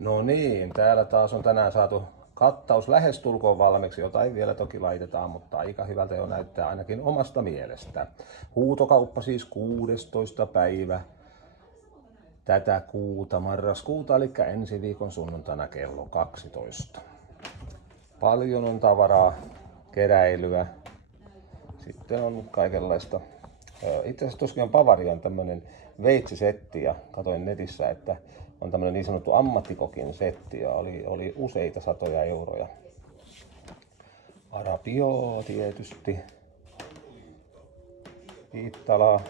No niin, täällä taas on tänään saatu kattaus lähestulkoon valmiiksi, jotain vielä toki laitetaan, mutta aika hyvältä jo näyttää ainakin omasta mielestä. Huutokauppa siis 16. päivä tätä kuuta, marraskuuta, eli ensi viikon sunnuntaina kello 12. Paljon on tavaraa, keräilyä, sitten on kaikenlaista. Itse asiassa tosiaan on Bavarian tämmönen veitsisetti ja katoin netissä, että on tämmönen niin sanottu ammattikokin setti ja oli useita satoja euroja. Arabioa tietysti. Iittalaa.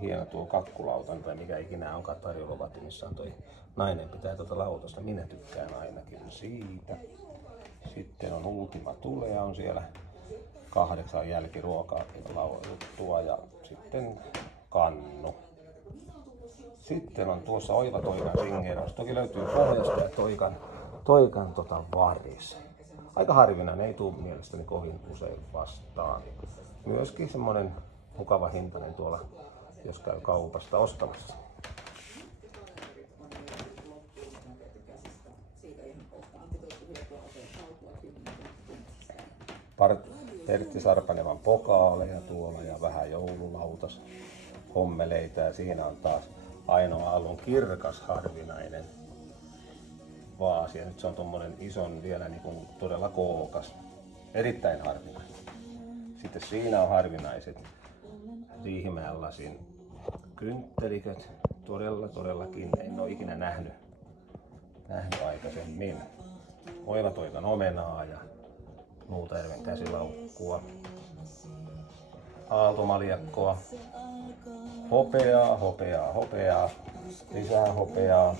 Hieno tuo kakkulauta, tai mikä ikinä onkaan tarjouluvatti, missä on toi nainen pitää tuota lautasta. Minä tykkään ainakin siitä. Sitten on Ultima Thule, on siellä 8 jälkiruokaa juttua ja sitten kannu. Sitten on tuossa Oiva Toikan ringeeraus. Toki löytyy pohjasta ja Toikan varis. Aika harvinainen, ei tule mielestäni kovin usein vastaan. Myöskin semmonen mukava hintainen tuolla, jos käy kaupasta ostamassa. Pertti Sarpanevan pokaaleja tuolla ja vähän joululautas hommeleita ja siinä on taas Aino Aallon kirkas harvinainen vaasi ja nyt se on tommonen ison vielä niin kuin todella kookas, erittäin harvinainen. Sitten siinä on harvinaiset Riihimäen lasin kyntteliköt, todellakin en ole ikinä nähnyt aikaisemmin. Oiva Toikan omenaa ja Nuutajärven käsilaukkua, aaltomaljakkoa, hopeaa, lisää hopeaa.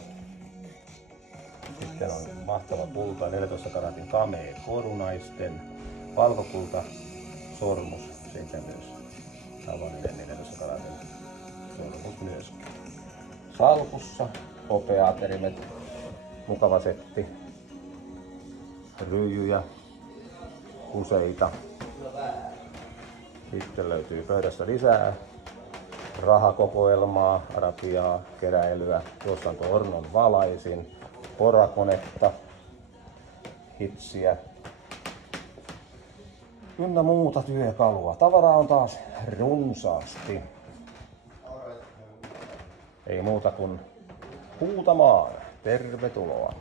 Sitten on mahtava kulta 14 karatin kamee korunaisten, valkokulta sormus sekä myös tavallinen 14 karatin sormus myöskin. Salkussa hopeaterimet, mukava setti, ryijyjä. Useita. Sitten löytyy pöydässä lisää rahakokoelmaa, arabiaa, keräilyä. Tuossa on tuo Ornon valaisin, porakonetta, hitsiä ynnä muuta työkalua. Tavaraa on taas runsaasti. Ei muuta kuin huutamaan. Tervetuloa!